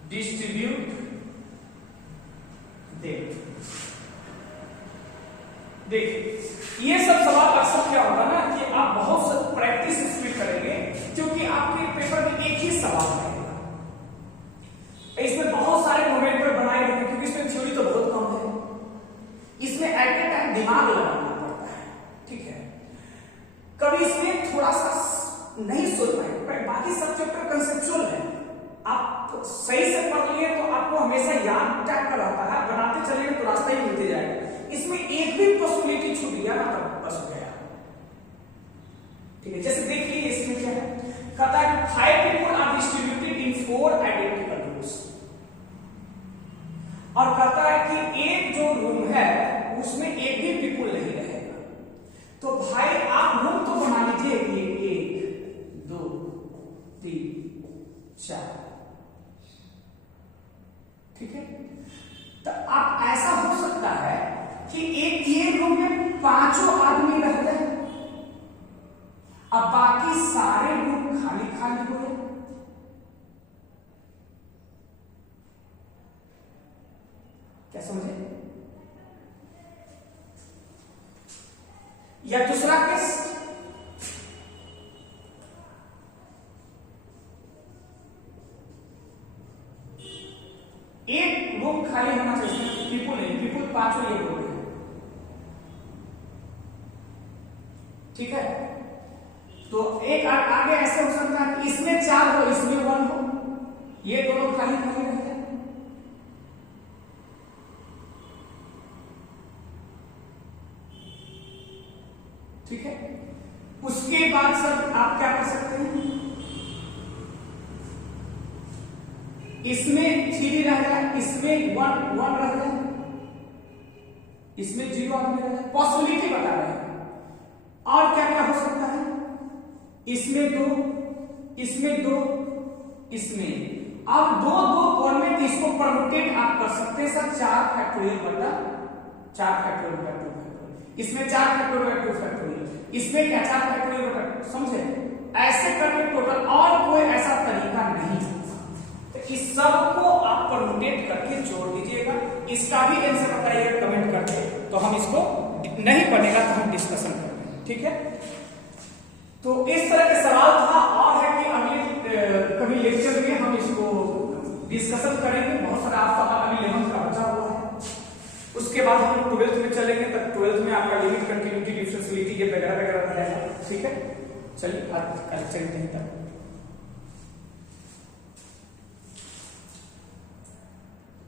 distribute them. देखिए, ये सब सवाल अक्सर क्या होता है ना कि आप बहुत से प्रैक्टिस इसमें करेंगे, क्योंकि आपके पेपर में एक ही सवाल रहेगा। इसमें बहुत सारे नोमेंक्लेचर बनाए रखें, क्योंकि इसमें थ्योरी तो बहुत कम है, इसमें एट ए टाइम दिमाग लगाना पड़ता है, ठीक है। कभी इसमें थोड़ा सा नहीं सोच पाएंगे, बाकी सब चैप्टर कंसेप्चुअल है, आप सही से पढ़ लिए तो आपको हमेशा याद टाइप का रहता है, बनाते चलेंगे तो रास्ता ही मिलते जाएगा। इसमें एक भी पॉसिबिलिटी छूट गया ना तब बस हो गया। ठीक है, जैसे देखिए इसमें क्या है, कहता है 5 people are distributed in 4 identical rooms, और कहता है कि एक जो रूम है उसमें एक भी पीपुल नहीं रहेगा। तो भाई आप रूम तो बना लीजिए, ये 1 2 3 4, ठीक है। तो आप ऐसा हो सकता है कि एक ये रूम में 5 आदमी रहते हैं, अब बाकी सारे रूम खाली खाली हो गए। क्या समझे? या दूसरा केस, एक रूम खाली होना चाहिए, पीपुल नहीं, पीपुल 5 ये लोग हैं, ठीक है। तो एक आगे ऐसे हो सकता है कि इसमें 4 हो, इसमें 1 हो, ये दोनों खाली खाली रहते हैं। ठीक है, उसके बाद सर आप क्या कर सकते हैं, इसमें 3 रह जाए, इसमें 1 रह जाए, इसमें 0 आदमी रह जाए, पॉसिबिलिटी बता रहे हैं। और क्या क्या हो सकता है, इसमें 2, इसमें 2, इसमें, अब 2 2 कौन में, तो इसको परमुटेट आप कर सकते हैं सर 4 फैक्टोरियल बटा 4 फैक्टोरियल, इसमें 4 फैक्टोरियल 2 फैक्टोरियल, इसमें क्या 4 फैक्टोरियल बटा, समझे? ऐसे करके टोटल, और कोई ऐसा तरीका नहीं है। तो इस सब को आप परमुटेट करके जोड़ दीजिएगा। इसका भी आंसर बताइएगा कमेंट करके, तो हम इसको नहीं बनेगा तो हम डिस्कशन करेंगे, ठीक है। तो इस तरह के सवाल था, और है कि अगले कभी लेक्चर में हम इसको डिस्कशन करेंगे। बहुत सारा आपका अभी 11th का बचा हुआ है, उसके बाद हम 12th में चलेंगे, तब 12th में आपका लिमिट, कंटिन्यूटी, डिफरेंशियलिटी ये वगैरह वगैरह रहेगा, ठीक है। चलिए आज चलते हैं तक।